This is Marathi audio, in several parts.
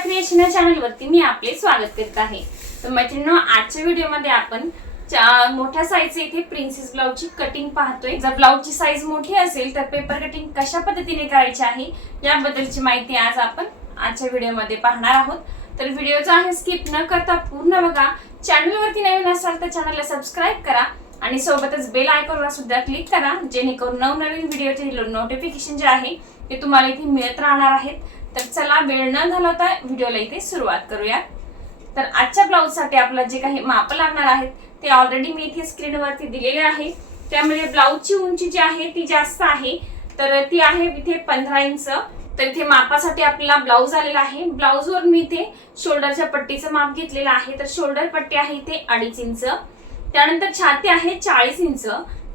क्रिएशन या चॅनल वरती मी आपले स्वागत करत आहे। तर मैत्रिणींनो, आजच्या व्हिडिओ मध्ये आपण मोठ्या साईजचे इथे प्रिन्सेस ब्लाउजची कटिंग पाहतोय। जर ब्लाउजची साईज मोठी असेल तर पेपर कटिंग कशा पद्धतीने करायची आहे याबद्दलची माहिती आज आपण आजच्या व्हिडिओ मध्ये पाहणार आहोत। तर व्हिडिओचा आहे स्किप न करता पूर्ण बघा। चॅनल वरती नवीन असाल तर चॅनलला सबस्क्राइब करा आणि सोबतच बेल आयकॉनला सुद्धा क्लिक करा, जेणेकरून नवनवीन व्हिडिओचे नोटिफिकेशन जे आहे ते तुम्हाला इथे मिळत राहणार आहेत। तर चला वेळ न घालवता व्हिडिओला इथे सुरुवात करूया। तर आजच्या ब्लाउज साठी आपल्याला जे काही माप लागणार आहेत ते ऑलरेडी मी इथे स्क्रीनवरती दिलेले आहे। त्यामुळे ब्लाउजची उंची जी आहे ती जास्त आहे, तर ती आहे इथे 15 इंच। तर इथे मापासाठी आपल्याला ब्लाउज आलेला आहे। ब्लाउज वर मी इथे शोल्डरच्या पट्टीचं माप घेतलेलं आहे। तर शोल्डर पट्टी आहे इथे 2.5 इंच। त्यानंतर छाती आहे 40 इंच,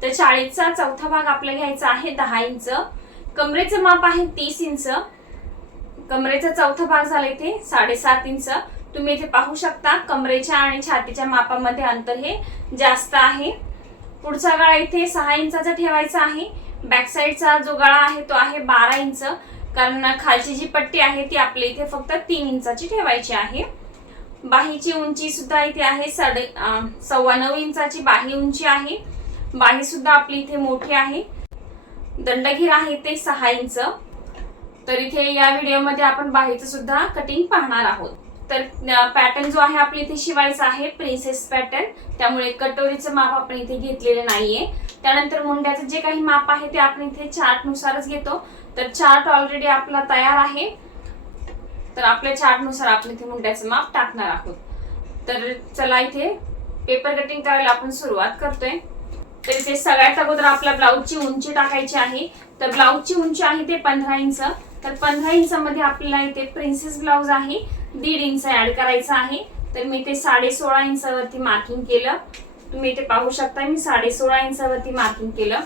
तर 40चा चौथा भाग आपल्याला घ्यायचा आहे 10 इंच। कमरेचं माप आहे 30 इंच, कमरेचा चौथा भाग झाला इथे 7.5 इंच। तुम्ही इथे पाहू शकता कमरेच्या आणि छातीच्या मापामध्ये अंतर हे जास्त आहे। पुढचा गळा इथे 6 इंचाचा ठेवायचा आहे। बॅक साइडचा जो गळा आहे तो आहे 12 इंच, कारण खालची जी पट्टी आहे ती आपल्या इथे फक्त 3 इंचाची ठेवायची आहे। बाहीची उंची सुद्धा इथे आहे 9.25 इंचाची बाही उंची आहे। बाही सुद्धा आपली इथे मोठी आहे। दंडघेर आहे ते 6 इंच। तर इथे या व्हिडिओ मध्ये आपण बाहीचं सुद्धा कटिंग पाहणार आहोत। तर पॅटर्न जो आहे आपल्या इथे शिवायचा आहे प्रिन्सेस पॅटर्न, त्यामुळे कटोरीचं माप आपण इथे घेतलेलं नाहीये। त्यानंतर मुंड्याचं जे काही माप आहे ते आपण इथे चार्ट नुसारच घेतो। तर चार्ट ऑलरेडी आपला तयार आहे, तर आपल्या चार्ट नुसार आपण इथे मुंड्याचं माप टाकणार आहोत। तर चला इथे पेपर कटिंग करायला आपण सुरुवात करतोय। तर इथे सगळ्यात अगोदर आपल्या ब्लाउजची उंची टाकायची आहे। तर ब्लाउजची उंची आहे ते 15 इंच। तर 15 इंच मध्ये आपल्याला इथे प्रिन्सेस ब्लाउज आहे 1.5 इंच ऍड करायचा आहे। तर मी इथे 16.5 इंचावरती मार्किंग केलं। तुम्ही इथे पाहू शकता मी 16.5 इंचावरती मार्किंग केलं।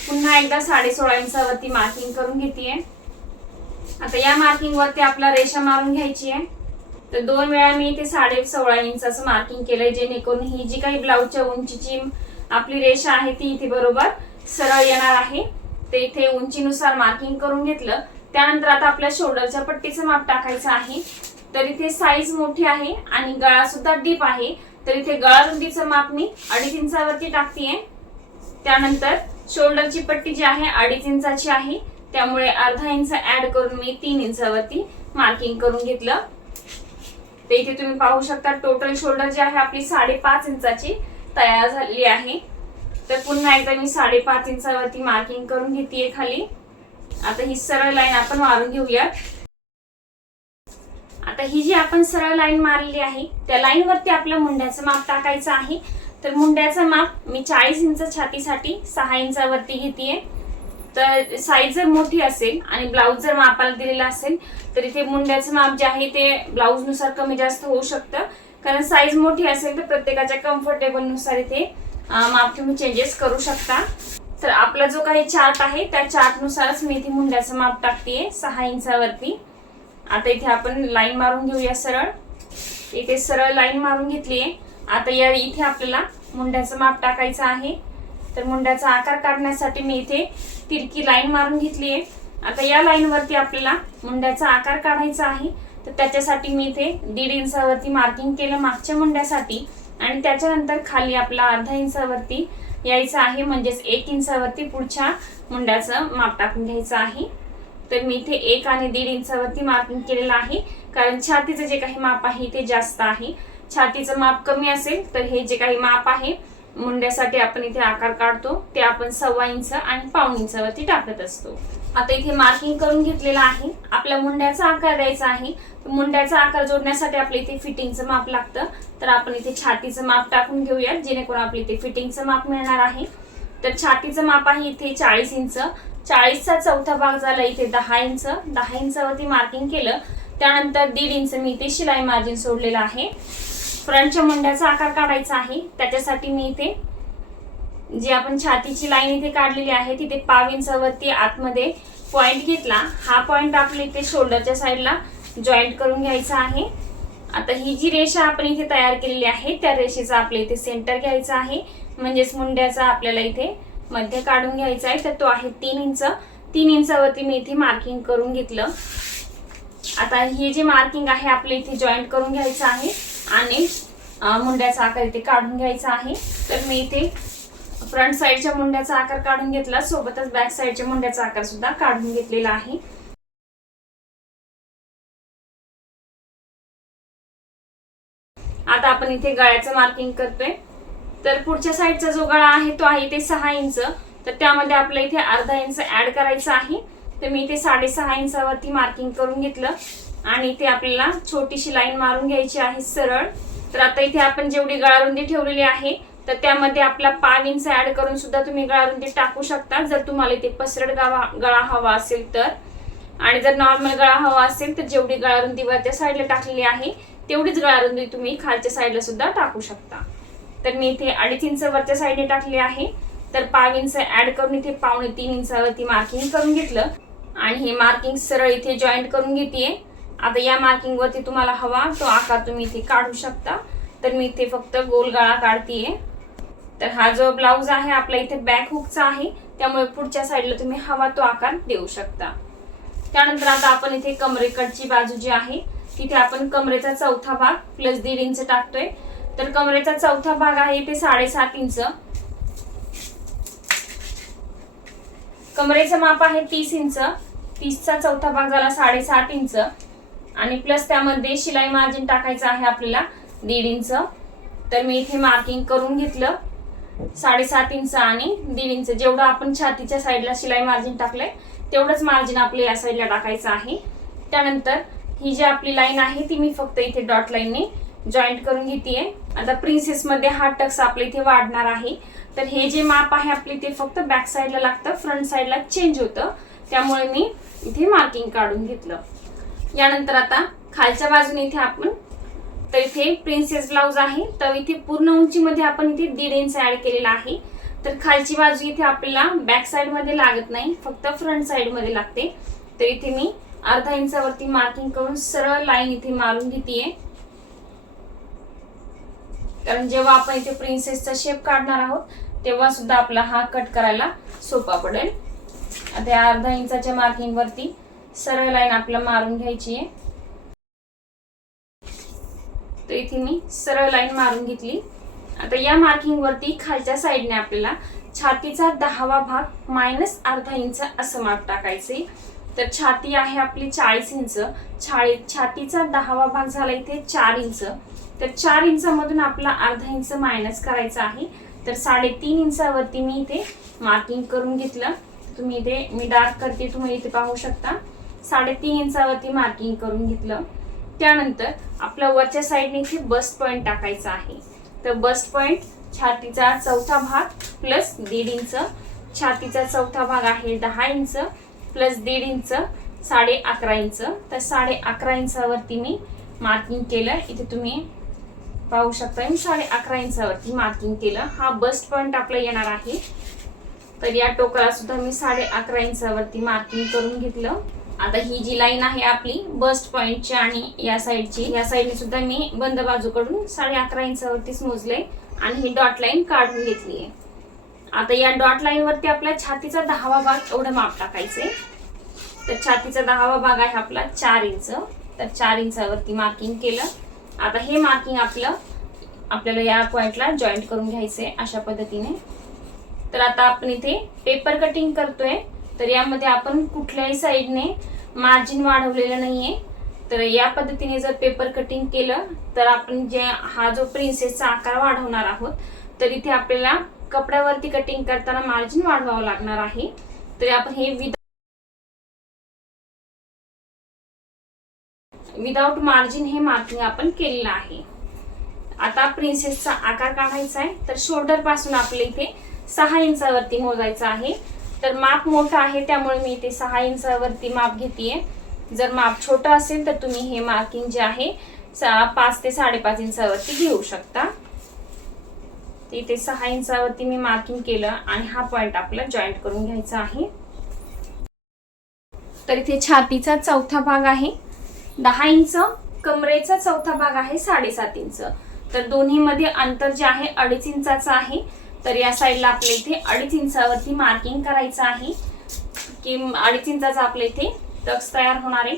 पुन्हा एकदा 16.5 इंचावरती मार्किंग करून घेतेय। आता या मार्किंग वरती आपला रेषा मारून घ्यायची आहे। तर 2 वेळा मी इथे 16.5 इंचाचं मार्किंग केलंय, जेणेकरून ही जी काही ब्लाउजच्या उंचीची आपली रेषा आहे ती इथे बरोबर सरळ येणार आहे। तर इथे उंचीनुसार मार्किंग करून घेतलं। त्यानंतर आता आपल्या शोल्डरच्या पट्टीचं माप टाकायचं आहे। तर इथे साईज मोठी आहे आणि गळा सुद्धा डीप आहे, तर इथे गळा रुंदीचं माप मी 2.5 इंचावरती टाकतेय। त्यानंतर शोल्डरची पट्टी जी आहे 2.5 इंचाची आहे, त्यामुळे अर्धा इंच ऍड करून मी 3 इंचावरती मार्किंग करून घेतलं। तर इथे तुम्ही पाहू शकता टोटल शोल्डर जी आहे आपली 5.5 इंचाची तयार झालेली आहे। तर पुन्हा एकदा मी 5.5 इंचावरती मार्किंग करून घेतेय खाली। आता ही सरळ लाईन आपण मारून घेऊया। आता ही जी आपण सरळ लाईन मारली आहे त्या लाईन वरती आपल्या मुंड्याचं माप टाकायचं आहे। तर मुंड्याचं माप मी 40 इंच छातीसाठी 6 इंचावरती घेतेय। तर साईज जर मोठी असेल आणि ब्लाउज जर मापाला दिलेला असेल तर इथे मुंड्याचं माप जे आहे ते ब्लाउज नुसार कमी जास्त होऊ शकतं, कारण साईज मोठी असेल तर प्रत्येकाच्या कम्फर्टेबल नुसार इथे माप तुम्ही चेंजेस करू शकता। तर आपला जो काही चार्ट आहे त्या चार्ट नुसारच मी इथे मुंड्याचं माप टाकतेय 6 इंचावरती। आता इथे आपण लाईन मारून घेऊया सरळ। इथे सरळ लाईन मारून घेतलीये। आता या इथे आपल्याला मुंड्याचं माप टाकायचं आहे। तर मुंड्याचा आकार काढण्यासाठी मी इथे तिरकी लाईन मारून घेतलीये। आता या लाईन वरती आपल्याला मुंड्याचा आकार काढायचा आहे। तर त्याच्यासाठी मी इथे 1.5 इंचावरती मार्किंग केलं मागच्या मुंड्यासाठी, आणि त्याच्यानंतर खाली आपला अर्धा इंचावरती यायचं आहे, म्हणजेच 1 इंचावरती पुढच्या मुंड्याचं माप टाकून घ्यायचं आहे। तर मी इथे 1 आणि 1.5 इंचावरती मार्किंग केलेलं आहे, कारण छातीचं जे काही माप आहे ते जास्त आहे। छातीचं माप कमी असेल तर हे जे काही माप आहे मुंड्यासाठी आपण इथे आकार काढतो ते आपण 1.25 इंच आणि 1.25 इंचावरती टाकत असतो। आता इथे मार्किंग करून घेतलेलं आहे। आपल्या मुंड्याचा आकार द्यायचा आहे। तर मुंड्याचा आकार जोडण्यासाठी आपल्या इथे फिटिंगचं माप लागतं, तर आपण इथे छातीचं माप टाकून घेऊया, जेणेकरून आपल्या इथे फिटिंगचं माप मिळणार आहे। तर छातीचं माप आहे इथे 40 इंच। 40चा चौथा भाग झाला इथे 10 इंच। 10 इंचावरती मार्किंग केलं। त्यानंतर 1.5 इंच मी इथे शिलाई मार्जिन सोडलेलं आहे। फ्रंटच्या मुंड्याचा आकार काढायचा आहे, त्याच्यासाठी मी इथे जी आपण छातीची लाईन इथे काढलेली आहे तिथे 1.5 इंचावरती आतमध्ये पॉइंट घेतला। हा पॉइंट आपल्या इथे शोल्डरच्या साईडला जॉईंट करून घ्यायचा आहे। आता ही जी रेषा आपण इथे तयार केलेली आहे त्या रेषेचा आपल्या इथे सेंटर घ्यायचा आहे, म्हणजेच मुंड्याचा आपल्याला इथे मध्य काढून घ्यायचा आहे। तर तो आहे 3 इंच। 3 इंचावरती मी इथे मार्किंग करून घेतलं। आता हे जे मार्किंग आहे आपल्या इथे जॉईंट करून घ्यायचं आहे आणि मुंड्याचा आकार इथे काढून घ्यायचा आहे. तर मी इथे फ्रंट साईडच्या मुंड्याचा आकार काढून घेतला, सोबतच बॅक साईडच्या मुंड्याचा आकार सुद्धा काढून घेतलेला आहे. आता आपण इथे गळ्याचं मार्किंग करतोय. तर पुढच्या साईडचा जो गळा आहे तो आहे ते 6 इंच. तर त्यामध्ये आपल्या इथे अर्धा इंच ऍड करायचं आहे. तर मी इथे 6.5 इंचावरती मार्किंग करून घेतलं आणि इथे आपल्याला छोटीशी लाईन मारून घ्यायची आहे सरळ. तर आता इथे आपण जेवढी गळारुंदी ठेवलेली आहे तर त्यामध्ये आपला 5 इंच ऍड करून सुद्धा तुम्ही गळारुंदी टाकू शकता, जर तुम्हाला इथे पसरट गळा हवा असेल तर. आणि जर नॉर्मल गळा हवा असेल तर जेवढी गळारुंदी वरच्या साईडला टाकलेली आहे तेवढीच गळारुंदी तुम्ही खालच्या साईडला सुद्धा टाकू शकता. तर मी इथे 2.5 इंच वरच्या साईडने टाकले आहे. तर 5 इंच ऍड करून इथे 2.25 इंचावरती मार्किंग करून घेतलं आणि हे मार्किंग सरळ इथे जॉईंट करून घेतेय. आता या मार्किंग वरती तुम्हाला हवा तो आकार तुम्ही इथे काढू शकता. तर मी इथे फक्त गोल गळा काढतेय. तर हा जो ब्लाउज आहे आपला इथे बॅक हुकचा आहे, त्यामुळे पुढच्या साईडला तुम्ही हवा तो आकार देऊ शकता. त्यानंतर आता आपण इथे कमरेकडची बाजू जी आहे तिथे आपण कमरेचा चौथा भाग प्लस 1.5 इंच टाकतोय. तर कमरेचा चौथा भाग आहे ते 7.5 इंच. कमरेचं माप आहे 30 इंच. 30चा चौथा भाग झाला 7.5 इंच आणि प्लस त्यामध्ये शिलाई मार्जिन टाकायचं आहे आपल्याला 1.5 इंच. तर मी इथे मार्किंग करून घेतलं 7.5 इंच आणि 1.5 इंच. जेवढं आपण छातीच्या साईडला शिलाई मार्जिन टाकलंय तेवढंच मार्जिन आपलं या साईडला टाकायचं आहे. त्यानंतर ही जी आपली लाईन आहे ती मी फक्त इथे डॉट लाईनने जॉईंट करून घेतेय. आता प्रिन्सेस मध्ये हा टक्स आपल्या इथे वाढणार आहे. तर हे जे माप आहे आपले ते फक्त बॅक साईडला लागतं, फ्रंट साईडला चेंज होतं, त्यामुळे मी इथे मार्किंग काढून घेतलं. यानंतर आता खालच्या बाजूने इथे आपण, तर इथे प्रिन्सेस ब्लाउज आहे तर इथे पूर्ण उंचीमध्ये आपण इथे 1.5 इंच ऍड केलेला आहे. तर खालची बाजू इथे आपल्याला बॅक साईड मध्ये लागत नाही, फक्त फ्रंट साईड मध्ये लागते. तर इथे मी अर्धा इंचावरती मार्किंग करून सरळ लाईन इथे मारून घेतेय, कारण जेव्हा आपण इथे प्रिन्सेसचा शेप काढणार आहोत तेव्हा सुद्धा आपला हा कट करायला सोपा पडेल. आता या अर्धा इंचाच्या मार्किंग वरती सरळ लाईन आपल्याला मारून घ्यायची आहे. तर इथे मी सरळ लाईन मारून घेतली. आता या मार्किंग वरती खालच्या साईडने आपल्याला छातीचा 10वा भाग मायनस अर्धा इंच असं माप टाकायचे. तर छाती आहे आपली 40 इंच. छातीचा 10वा भाग झाला इथे 4 इंच. तर 4 इंचामधून आपला अर्धा इंच मायनस करायचा आहे. तर 3.5 इंचावरती मी इथे मार्किंग करून घेतलं. तुम्ही इथे मी डार्क करते, तुम्ही इथे पाहू शकता. 3.5 इंचावरती मार्किंग करून घेतलं. त्यानंतर आपल्या वरच्या साईडने इथे बस्ट पॉइंट टाकायचा आहे. तर बस्ट पॉइंट छातीचा चौथा भाग प्लस 1.5 इंच. छातीचा चौथा भाग आहे 10 इंच प्लस 1.5 इंच 11.5 इंच. तर 11.5 इंचावरती मी मार्किंग केलं. इथे तुम्ही पाहू शकता मी 11.5 इंचावरती मार्किंग केलं. हा बस्ट पॉइंट आपला येणार आहे. तर या टोकाला सुद्धा मी 11.5 इंचावरती मार्किंग करून घेतलं. आता ही जी लाईन आहे आपली बस्ट पॉइंटची आणि या साईडने सुद्धा मी बंद बाजूकडून 11.5 इंचावरतीच मोजले आणि ही डॉट लाईन काढून घेतली आहे. आता या डॉट लाईन वरती आपल्या छातीचा 10वा भाग एवढं माप टाकायचंय. तर छातीचा 10वा भाग आहे आपला 4 इंच. तर 4 इंचावरती मार्किंग केलं. आता हे मार्किंग आपल्याला या पॉइंटला जॉईंट करून घ्यायचंय अशा पद्धतीने. तर आता आपण इथे पेपर कटिंग करतोय. तर यामध्ये आपण कुठल्याही साईडने मार्जिन वाढवलेलं नाहीये. तर या पद्धतीने जर पेपर कटिंग केलं तर आपण हा जो प्रिन्सेसचा आकार वाढवणार आहोत, तर इथे आपल्याला कपड्यावरती कटिंग करताना मार्जिन वाढवावं लागणार आहे. तर आपण हे विदाउट मार्जिन हे मार्किंग आपण केलेलं आहे. आता प्रिन्सेसचा आकार काढायचा आहे. तर शोल्डर पासून आपल्या इथे 6 इंचावरती मोजायचं आहे. तर माप मोठं आहे त्यामुळे मी इथे 6 इंचावरती माप घेतेय. जर माप छोटं असेल तर तुम्ही हे मार्किंग जे आहे 5 ते 5.5 इंचावरती घेऊ शकता. इथे 6 इंचावरती मी मार्किंग केलं आणि हा पॉइंट आपल्याला जॉईंट करून घ्यायचा आहे. तर इथे छातीचा चौथा भाग आहे 10 इंच. कमरेचा चौथा भाग आहे 7.5 इंच. तर दोन्ही मध्ये अंतर जे आहे 2.5 इंचाचं आहे. तर या साईडला आपल्या इथे 2.5 इंचावरती मार्किंग करायचं आहे की 2.5 इंचाचा आपल्या इथे टक्स तयार होणार आहे.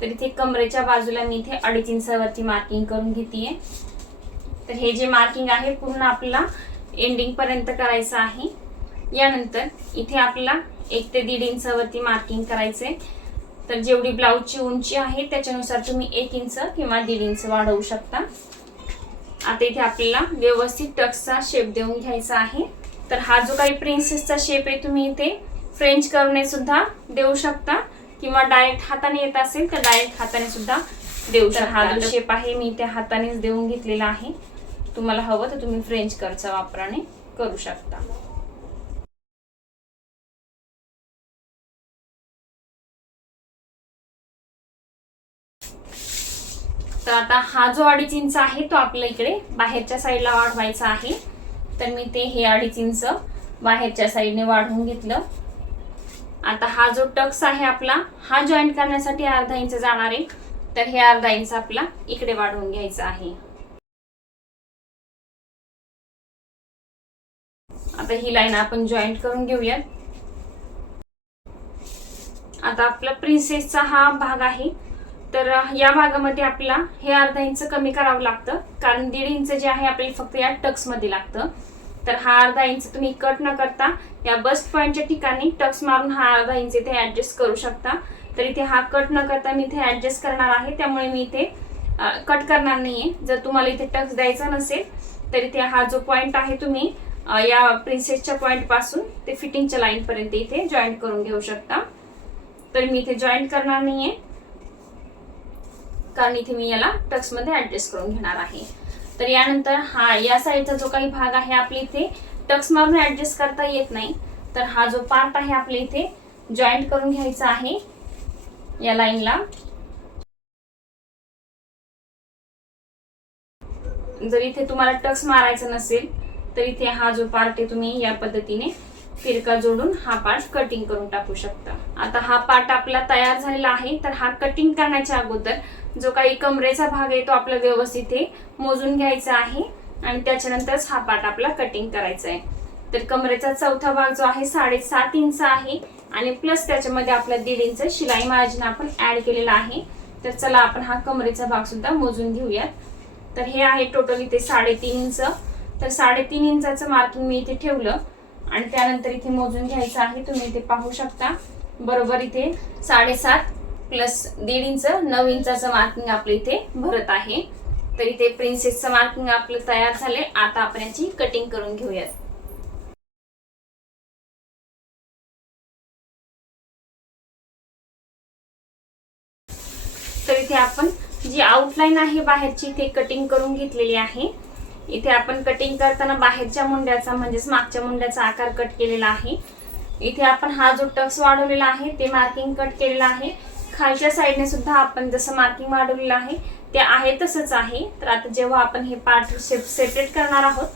तर इथे कमरेच्या बाजूला मी इथे 2.5 इंचावरती मार्किंग करून घेतेय। तर हे जे मार्किंग आहे पूर्ण आपल्याला एंडिंग पर्यंत करायचं आहे। यानंतर इथे आपल्याला 1 ते 1.5 इंचावरती मार्किंग करायचंय। तर जेवढी ब्लाऊजची उंची आहे त्याच्यानुसार तुम्ही 1 इंच किंवा 1.5 इंच वाढवू शकता। आता इथे आपल्याला व्यवस्थित टक्सचा शेप देऊन घ्यायचा आहे। तर हा जो काही प्रिन्सेसचा शेप आहे तुम्ही इथे फ्रेंच कर्वने सुद्धा देऊ शकता किंवा डायरेक्ट हाताने येत असेल तर डायरेक्ट हाताने सुद्धा देऊ शकता। हा जो शेप आहे मी त्या हातानेच देऊन घेतलेला आहे। तुम्हाला हवं तर तुम्ही फ्रेंच कर्वचा वापराने करू शकता। तर आता हा जो 2.5 इंच आहे तो आपल्या इकडे बाहेरच्या साईडला वाढवायचा आहे। तर मी ते हे 2.5 इंच बाहेरच्या साईडने वाढवून घेतलं। आता हा जो टक्स आहे आपला हा जॉईंट करण्यासाठी अर्धा इंच जाणार आहे। तर हे अर्धा इंच आपला इकडे वाढवून घ्यायचं आहे। आता ही लाईन आपण जॉईंट करून घेऊयात। आता आपला प्रिन्सेसचा हा भाग आहे। तर या भागामध्ये आपला हे अर्धा इंच कमी करावं लागतं कारण 1.5 इंच जे आहे आपल्याला फक्त या टक्स मध्ये लागतं। तर हा अर्धा इंच तुम्ही कट न करता या बस्ट पॉइंटच्या ठिकाणी टक्स मारून हा अर्धा इंच इथे ऍडजस्ट करू शकता। तर इथे हा कट न करता मी इथे ऍडजस्ट करणार आहे, त्यामुळे मी इथे कट करणार नाहीये। जर तुम्हाला इथे टक्स द्यायचा नसेल तर इथे हा जो पॉइंट आहे तुम्ही या प्रिन्सेसच्या पॉइंट पासून ते फिटिंगच्या लाईन पर्यंत इथे जॉईंट करून घेऊ शकता। तर मी इथे जॉईंट करणार नाहीये कारण इथे मी याला टक्स मध्ये ऍडजस्ट करून घेणार आहे। तर यानंतर हा या साईडचा जो काही भाग आहे आपल्या इथे टक्स मारून ऍडजस्ट करता येत नाही। तर हा जो पार्ट आहे आपल्या इथे जॉईंट करून घ्यायचा आहे या लाईनला। जर इथे तुम्हाला टक्स मारायचा नसेल तर इथे हा जो पार्ट आहे तुम्ही या पद्धतीने फिरका जोडून हा पार्ट कटिंग करून टाकू शकता। आता हा पार्ट आपला तयार झालेला आहे। तर हा कटिंग करण्याच्या अगोदर जो काही कमरेचा भाग आहे तो आपला व्यवस्थित मोजून घ्यायचा आहे आणि त्याच्यानंतरच हा पार्ट आपला कटिंग करायचा आहे। तर कमरेचा चौथा भाग जो आहे 7.5 इंच आहे आणि प्लस त्याच्यामध्ये आपला 1.5 इंच शिलाई मार्जिन आपण ऍड केलेला आहे। तर चला आपण हा कमरेचा भाग सुद्धा मोजून घेऊयात। तर हे आहे टोटल इथे 3.5 इंच। तर 3.5 इंचाचं मार्किंग मी इथे ठेवलं आणि त्यानंतर इथे मोजून घ्यायचं आहे। तुम्ही इथे पाहू शकता बरोबर इथे 7.5 प्लस 1.5 इंच 9 इंचाचं मार्किंग आपलं इथे भरत आहे। तर इथे प्रिन्सेसचं मार्किंग आपलं तयार झाले। आता आपण याची कटिंग करून घेऊयात। तर इथे आपण जी आउटलाईन आहे बाहेरची ते कटिंग करून घेतलेली आहे। इथे आपण कटिंग करताना बाहेरच्या मुंड्याचा म्हणजेच मागच्या मुंड्याचा आकार कट केलेला आहे। इथे आपण हा जो टक्स वाढवलेला आहे ते मार्किंग कट केलेला आहे। खालच्या साईडने सुद्धा आपण जसं मार्किंग वाढवलेलं आहे ते आहे तसंच आहे। तर आता जेव्हा आपण हे पार्ट सेपरेट करणार आहोत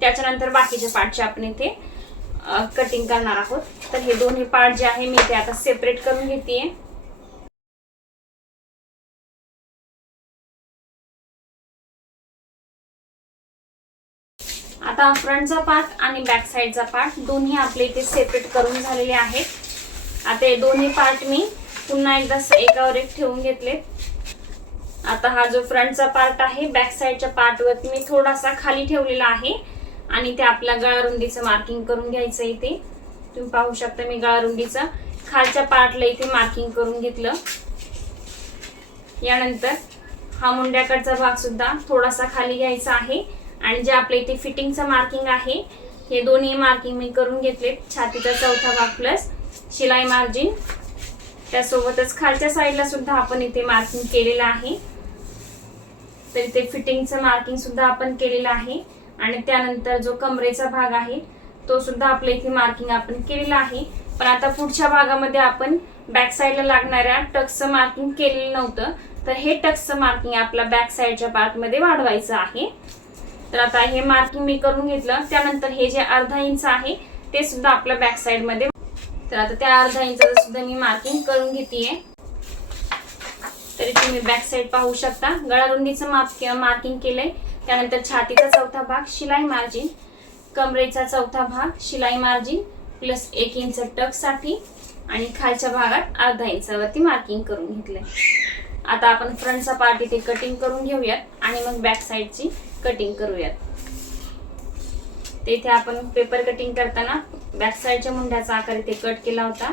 त्याच्यानंतर बाकीच्या पार्टचे आपण इथे कटिंग करणार आहोत। तर हे दोन्ही पार्ट जे आहे मी इथे आता सेपरेट करून घेतेय। आता फ्रंटचा पार्ट आणि बॅक साईडचा पार्ट दोन्ही आपले इथे सेपरेट करून झालेले आहेत। आता हे दोन्ही पार्ट मी पुन्हा एकदा एकावर एक ठेवून घेतले। आता हा जो फ्रंटचा पार्ट आहे बॅक साईडच्या पार्टवरती मी थोडासा खाली ठेवलेला आहे आणि ते आपल्या गळारुंदीचं मार्किंग करून घ्यायचं इथे। तुम्ही पाहू शकता मी गळारुंदीचं खालच्या पार्टला इथे मार्किंग करून घेतलं। यानंतर हा मुंड्याकडचा भाग सुद्धा थोडासा खाली घ्यायचा आहे आणि जे आपल्या इथे फिटिंगचं मार्किंग आहे हे दोन्ही मार्किंग मी करून घेतले। छातीचा चौथा भाग प्लस शिलाई मार्जिन, त्यासोबतच खालच्या साईडला सुद्धा आपण इथे मार्किंग केलेलं आहे। तर इथे फिटिंगचं मार्किंग सुद्धा आपण केलेलं आहे आणि त्यानंतर जो कमरेचा भाग आहे तो सुद्धा आपल्या इथे मार्किंग आपण केलेलं आहे। पण आता पुढच्या भागामध्ये आपण बॅक साईडला लागणाऱ्या टक्सचं मार्किंग केलेलं नव्हतं, तर हे टक्सचं मार्किंग आपल्या बॅक साईडच्या पार्टमध्ये वाढवायचं आहे। तर आता हे मार्किंग मी करून घेतलं। त्यानंतर हे जे अर्धा इंच आहे ते सुद्धा आपल्या बॅक साईड मध्ये, तर आता त्या अर्धा इंचाचं सुद्धा मी मार्किंग करून घेतेय। तरी तुम्ही बॅक साईड पाहू शकता गळारुंदीचं मार्किंग केलंय। त्यानंतर छातीचा चौथा भाग शिलाई मार्जिन, कमरेचा चौथा भाग शिलाई मार्जिन प्लस 1 इंच टक्स साठी आणि खालच्या भागात अर्धा इंचावरती मार्किंग करून घेतलंय। आता आपण फ्रंटचा पार्ट इथे कटिंग करून घेऊयात आणि मग बॅक साईडची कटिंग करूयात. तेथे आपण पेपर कटिंग करताना बॅक साईडच्या मुंड्याचा आकार इथे कट केला होता.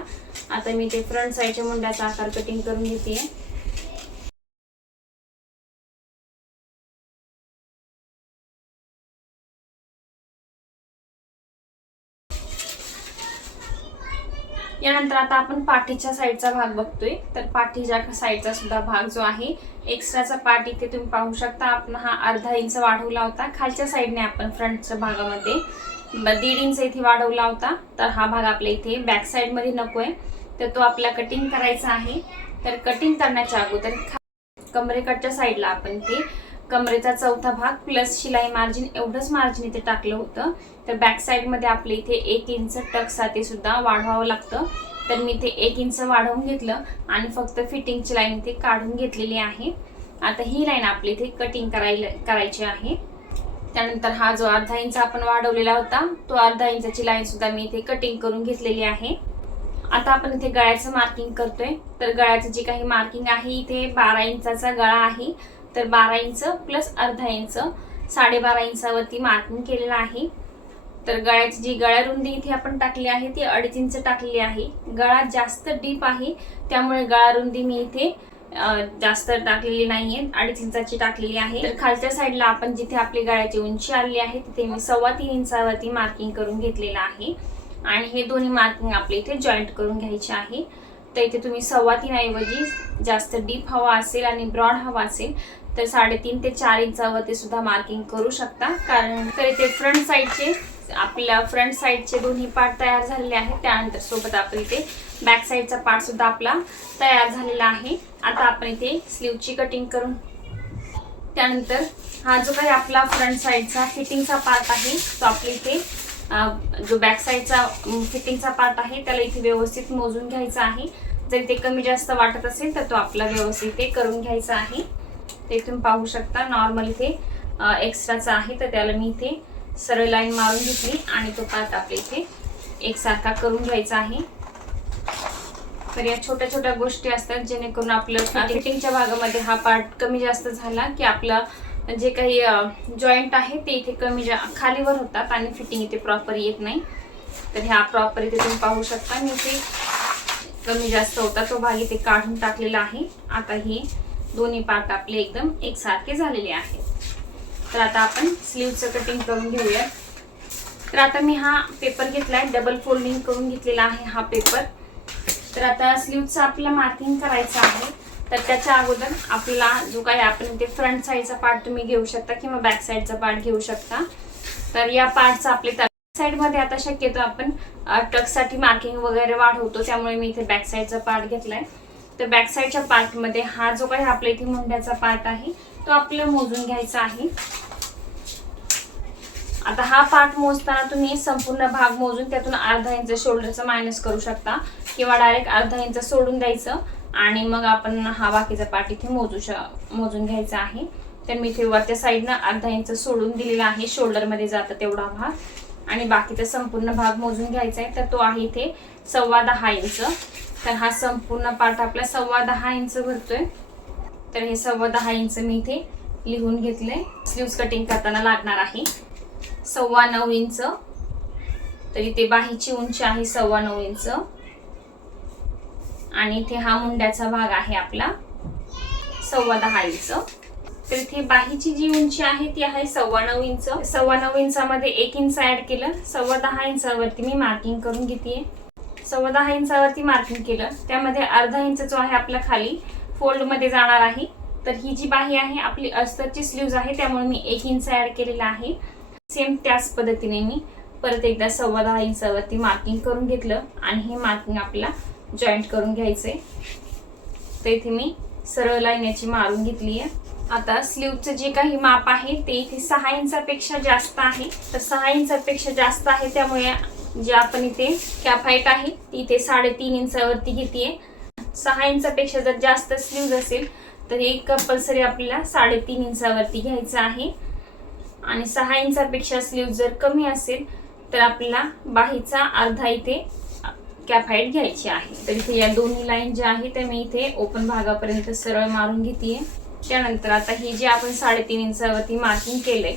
आता मी ते फ्रंट साईडच्या मुंड्याचा आकार कटिंग करून घेते. यानंतर आता आपण पाठीच्या साईडचा भाग बघतोय. तर पाठीच्या साईडचा सुद्धा भाग जो आहे, एक्स्ट्राचा पार्ट इथे तुम्ही पाहू शकता. आपण हा अर्धा इंच वाढवला होता. खालच्या साईडने आपण फ्रंटच्या भागामध्ये 1.5 इंच इथे वाढवला होता. तर हा भाग आपल्या इथे बॅक साईड मध्ये नकोय, तर तो आपला कटिंग करायचा आहे. तर कटिंग करण्याच्या अगोदर कमरेकडच्या साईडला आपण ते कमरेचा चौथा भाग प्लस शिलाई मार्जिन एवढंच मार्जिन इथे टाकलं होतं. तर बॅक साईड मध्ये आपले इथे 1 इंच टक्ससाठी सुद्धा वाढवावं लागतं. तर मी इथे 1 इंच वाढवून घेतलं आणि फक्त फिटिंगची लाईन इथे काढून घेतलेली आहे. आता ही लाईन आपली इथे कटिंग करायची आहे. त्यानंतर हा जो अर्धा इंच आपण वाढवलेला होता, तो अर्धा इंचाची लाईन सुद्धा मी इथे कटिंग करून घेतलेली आहे. आता आपण इथे गळ्याचं मार्किंग करतोय. तर गळ्याचं जे काही मार्किंग आहे, इथे 12 इंचाचा गळा आहे. तर 12 इंच प्लस अर्धा इंच 12.5 इंचावरती मार्किंग केलेलं आहे. तर गळ्याची जी गळा रुंदी इथे आपण टाकली आहे ती 2.5 इंच टाकलेली आहे. गळा जास्त डीप आहे, त्यामुळे गळा रुंदी मी इथे जास्त टाकलेली नाहीये, 2.5 इंचाची टाकलेली आहे. तर खालच्या साईडला आपण जिथे आपली गळ्याची उंची आली आहे तिथे मी 3.25 इंचावरती मार्किंग करून घेतलेलं आहे. आणि हे दोन्ही मार्किंग आपले इथे जॉईंट करून घ्यायचे आहे. तर इथे तुम्ही 3.25 ऐवजी जास्त डीप हवा असेल आणि ब्रॉड हवा असेल तर 3.5 ते 4 इंचावरती सुद्धा मार्किंग करू शकता. कारण तर इथे आपल्या फ्रंट साईडचे दोन्ही पार्ट तयार झालेले आहेत. त्यानंतर सोबत आपण इथे बॅक साईडचा पार्ट सुद्धा आपला तयार झालेला आहे. आता आपण इथे स्लीवची कटिंग करून त्यानंतर हा जो काही आपला फ्रंट साईडचा फिटिंगचा पार्ट आहे तो आपल्या इथे जो बॅक साईडचा फिटिंगचा पार्ट आहे त्याला इथे व्यवस्थित मोजून घ्यायचा आहे. जर ते कमी जास्त वाटत असेल तर तो आपला व्यवस्थित ते करून घ्यायचा आहे. ते तुम्ही पाहू शकता. नॉर्मल इथे एक्स्ट्राचा आहे तर त्याला मी इथे सरळ लाईन मारून घेतली आणि तो पार्ट आपल्या इथे एकसारखा करून घ्यायचा आहे. तर या छोट्या छोट्या गोष्टी असतात जेणेकरून आपलं फिटिंगच्या भागामध्ये हा पार्ट कमी जास्त झाला की आपलं जे काही जॉईंट आहे ते इथे खालीवर होतात आणि फिटिंग इथे प्रॉपर येत नाही. तर ह्या प्रॉपर इथे तुम्ही पाहू शकता. मी इथे कमी जास्त होता तो भाग इथे काढून टाकलेला आहे. आता हे दोन्ही पार्ट आपले एकदम एकसारखे झालेले आहेत. तर आता आपण स्लीवचं कटिंग करून घेऊया. तर आता मी हा पेपर घेतलाय, डबल फोल्डिंग करून घेतलेला आहे हा पेपर. तर आता स्लीवचं आपल्याला मार्किंग करायचं आहे. तर त्याच्या अगोदर आपला जो काही आपण इथे फ्रंट साईडचा पार्ट तुम्ही घेऊ शकता किंवा बॅक साईडचा पार्ट घेऊ शकता. तर या पार्टचा आपले साईड मध्ये आता शक्यतो आपण टक्ससाठी मार्किंग वगैरे वाढवतो, त्यामुळे मी इथे बॅक साईडचा पार्ट घेतलाय. तर बॅक साईडच्या पार्ट मध्ये हा जो काही आपल्या इथे मुंड्याचा पार्ट आहे तो आपल्याला मोजून घ्यायचा आहे. आता हा पार्ट मोजताना तुम्ही संपूर्ण भाग मोजून त्यातून अर्धा इंच शोल्डरचं मायनस करू शकता किंवा डायरेक्ट अर्धा इंच सोडून द्यायचं आणि मग आपण हा बाकीचा पार्ट इथे मोजून घ्यायचा आहे. तर मी इथे वरच्या साईडनं अर्धा इंच सोडून दिलेला आहे, शोल्डर मध्ये जातं तेवढा भाग, आणि बाकीचा संपूर्ण भाग मोजून घ्यायचा आहे. तर तो आहे इथे 10.25 इंच. तर हा संपूर्ण पार्ट आपला 10.25 इंच भरतोय. तर हे 10.25 इंच मी इथे लिहून घेतले. स्लीव्स कटिंग करताना लागणार आहे 9.25 इंच. तर इथे बाहीची उंची आहे 9.25 इंच आणि इथे हा मुंड्याचा भाग आहे आपला 10.25 इंच. तर इथे बाहीची जी उंची आहे ती आहे 9.25 इंच. 9.25 इंचामध्ये 1 इंच ऍड केलं. 10.25 इंचावरती मी मार्किंग करून घेते. 10.25 इंचावरती मार्किंग केलं, त्यामध्ये अर्धा इंच जो आहे आपला खाली फोल्ड मध्ये जाणार आहे. तर ही जी बाही आहे आपली अस्तरची स्लीव्ज आहे, त्यामुळे मी 1 इंच ऍड केलेला आहे. सेम त्याच पद्धतीने मी परत एकदा 10.25 इंचावरती मार्किंग करून घेतलं आणि हे मार्किंग आपला जॉईंट करून घ्यायचंय. तर इथे मी सरळ लाईन याची मारून घेतली आहे. आता स्लीवचं जे काही माप आहे ते इथे 6 इंचापेक्षा जास्त आहे. तर 6 इंचापेक्षा जास्त आहे, त्यामुळे जे आपण इथे कॅप हाईट आहे ती इथे 3.5 इंचावरती घेतेय. 6 इंचापेक्षा जर जास्त स्लीव्ज असेल तर हे कंपल्सरी आपल्याला 3.5 इंचावरती घ्यायचं आहे. आणि 6 इंचापेक्षा स्लीव्ज जर कमी असेल तर आपल्याला बाहीचा अर्धा इथे कॅप हाईट घ्यायची आहे। तर इथे या दोन्ही लाईन ज्या आहेत त्या मी इथे ओपन भागापर्यंत सरळ मारून घेते। त्यानंतर आता ही जी आपण 3.5 इंचावरती मार्किंग केलंय,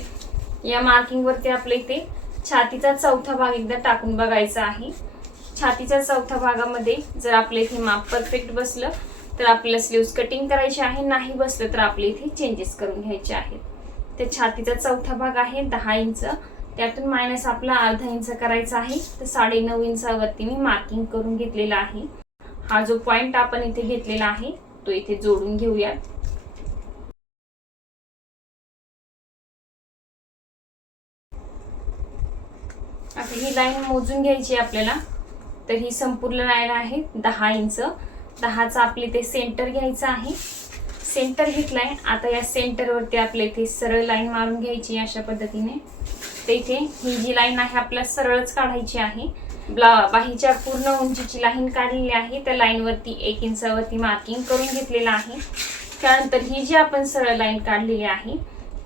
या मार्किंग वरती आपल्या इथे छातीचा चौथा भाग एकदा टाकून बघायचा आहे। छातीच्या चौथ्या भागामध्ये जर आपल्या इथे माप परफेक्ट बसलं तर आपल्याला स्लीव्स कटिंग करायची आहे, नाही बसलं तर आपल्या इथे चेंजेस करून घ्यायचे आहेत। ते छातीचा चौथा भाग आहे 10 इंच, त्यातून मायनस आपला अर्धा इंच करायचा आहे। तर 9.5 इंचावरती मी मार्किंग करून घेतलेला आहे। हा जो पॉइंट आपण इथे घेतलेला आहे तो इथे जोडून घेऊयात। आता ही लाईन मोजून घ्यायची आपल्याला। तर ही संपूर्ण लाईन आहे 10 इंच। 10चा आपले ते सेंटर घ्यायचं आहे। सेंटर घेतलाय, आता या सेंटर वरती आपले इथे सरळ लाईन मारून घ्यायची अशा पद्धतीने। तर इथे ही जी लाईन आहे आपल्याला सरळच काढायची आहे। बाहीच्या पूर्ण उंचीची लाईन काढलेली आहे, त्या लाईन वरती 1 इंचावरती मार्किंग करून घेतलेलं आहे। त्यानंतर ही जी आपण सरळ लाईन काढलेली आहे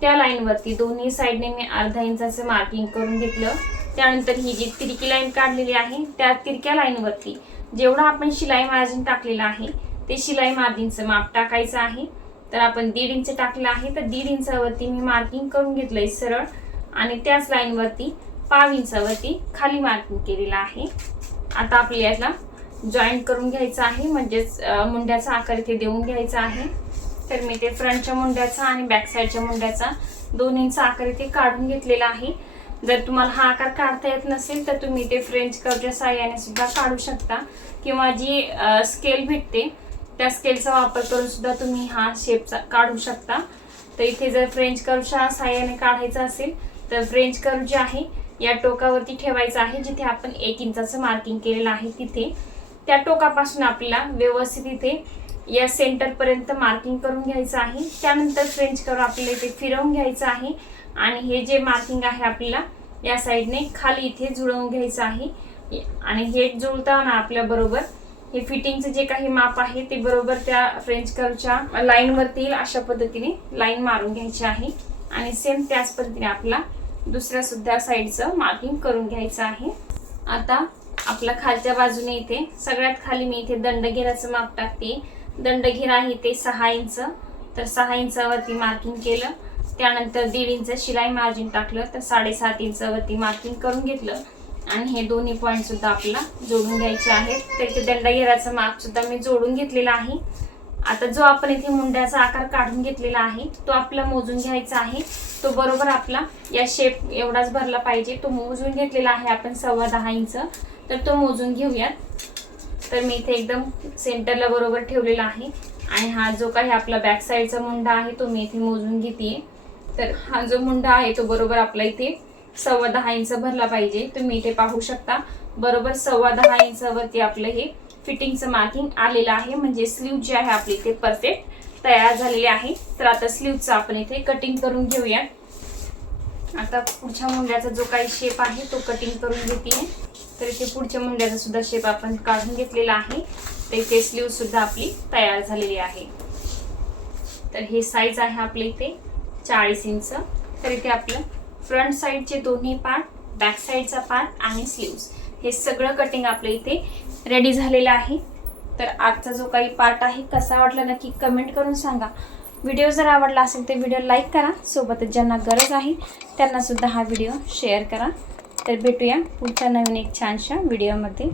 त्या लाईन वरती दोन्ही साइडने मी अर्धा इंचाचे मार्किंग करून घेतलं। त्यानंतर ही जी तिरकी लाईन काढलेली आहे त्या तिरक्या लाईन वरती जेवढा आपण शिलाई मार्जिन टाकलेला आहे ते शिलाई मार्जिनचं माप टाकायचं आहे। तर आपण 1.5 इंच टाकलं आहे, तर 1.5 इंचावरती मी मार्किंग करून घेतलंय सरळ, आणि त्याच लाईन वरती 5 इंचावरती खाली मार्किंग केलेलं आहे। आता आपल्याला याला जॉईंट करून घ्यायचं आहे, म्हणजेच मुंड्याचा आकार इथे देऊन घ्यायचा आहे। तर मी ते फ्रंटच्या मुंड्याचा आणि बॅक साईडच्या मुंड्याचा 2 इंच आकार इथे काढून घेतलेला आहे। जर तुम्हाला हा आकार काढता येत नसेल तर तुम्ही ते फ्रेंच कर्वच्या साहाय्याने सुद्धा काढू शकता, किंवा जी स्केल भेटते त्या स्केलचा वापर करून सुद्धा तुम्ही हा शेप काढू शकता। तर इथे जर फ्रेंच कर्वच्या साहाय्याने काढायचा असेल तर फ्रेंच कर्व जे आहे या टोकावरती ठेवायचं आहे, जिथे आपण 1 इंचाचं मार्किंग केलेलं आहे तिथे। त्या टोकापासून आपल्याला व्यवस्थित इथे या सेंटर पर्यंत मार्किंग करून घ्यायचं आहे। त्यानंतर फ्रेंच कर्व आपल्याला इथे फिरवून घ्यायचं आहे, आणि हे जे मार्किंग आहे आपल्याला या साइडने खाली इथे जुळवून घ्यायचं आहे। आणि हे जुळताना आपल्या बरोबर हे फिटिंगचं जे काही माप आहे ते बरोबर त्या फ्रेंच कर्वच्या लाईन वरती येईल अशा पद्धतीने लाईन मारून घ्यायची आहे। आणि सेम त्याच पद्धतीने आपला दुसऱ्या सुद्धा साइडचं मार्किंग करून घ्यायचं आहे। आता आपल्या खालच्या बाजूने इथे सगळ्यात खाली मी इथे दंडघेराचं माप टाकते। दंडघेर आहे ते 6 इंच, तर 6 इंचावरती मार्किंग केलं। त्यानंतर 1.5 इंच शिलाई मार्जिन टाकलं, तर 7.5 इंचावरती मार्किंग करून घेतलं, आणि हे दोन्ही पॉइंट सुद्धा आपल्याला जोडून घ्यायचे आहेत। तर इथे दंडघेराचं माप सुद्धा मी जोडून घेतलेला आहे। आता जो आपण इथे मुंड्याचा आकार काढून घेतलेला आहे तो आपला मोजून घ्यायचा आहे। तो बरोबर आपला या शेप एवढाच भरला पाहिजे, तो मोजून घेतलेला आहे आपण 10.25 इंच। तर तो मोजून घेऊयात। तर मी इथे एकदम सेंटरला बरोबर ठेवलेला आहे, आणि हा जो काही आपला बॅक साईडचा मुंडा आहे तो मी इथे मोजून घेते। तर हा जो मुंडा आहे तो बरोबर आपला इथे 10.25 इंच भरला पाहिजे। तुम्ही इथे पाहू शकता बरोबर 10.25 इंचावरती आपलं हे फिटिंगचं मार्किंग आलेलं आहे, म्हणजे स्लीव जे आहे आपली इथे परफेक्ट तयार झालेली आहे। तर आता स्लीवचं आपण इथे कटिंग करून घेऊया। आता पुढच्या मुंड्याचा जो काही शेप आहे तो कटिंग करून घेते। तर इथे पुढच्या मुंड्याचा सुद्धा शेप आपण काढून घेतलेला आहे। तर इथे स्लीव सुद्धा आपली तयार झालेली आहे। तर हे साईज आहे आपले इथे 40 इंच। तर इथे आपलं फ्रंट साईडचे दोन्ही पार्ट, बॅक साईडचा पार्ट आणि स्लीव्स हे सगळं कटिंग आपल्या इथे रेडी झालेलं आहे। तर आजचा जो काही पार्ट आहे कसा वाटला नक्की कमेंट करून सांगा। व्हिडिओ जर आवडला असेल तर व्हिडिओ लाईक करा, सोबतच ज्यांना गरज आहे त्यांना सुद्धा हा व्हिडिओ शेअर करा। तर भेटूया पुढच्या नवीन एक छानशा व्हिडिओमध्ये।